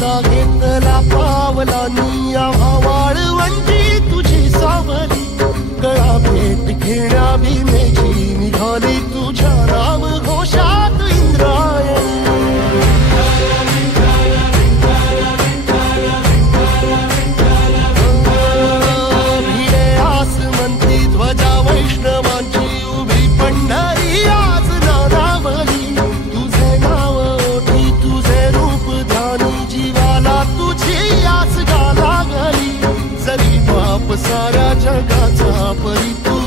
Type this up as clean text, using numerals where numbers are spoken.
हाताचा घेतला पावलांनी आम्हा वाळवंटी तुझी सावली गळा भेट घेण्या भीमेची निघाली तुझ्या नाम घोषात इंद्रायणी भिडे आसमंती ध्वजा वैष्णवांची उभी पंढरी आज नानावली तुझे नाव ओठी तुझे रूप ध्यानी जीवाला तुझी आस गा लागली जरी बाप साऱ्या जगाचा परी तू